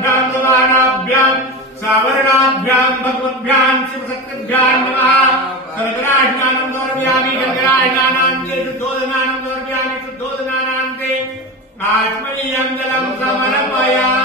सर्वाभ्यां सवानाभ्यां सावर्णाभ्यां भगवद्भ्यां शिवशक्तिभ्यां नमः। सर्गराजनानं दौर्व्यामि सर्गराजनानान्ते शुद्धोदनानं दौर्व्यामि शुद्धोदनानान्ते आत्मनीयं जलं समर्पयामि।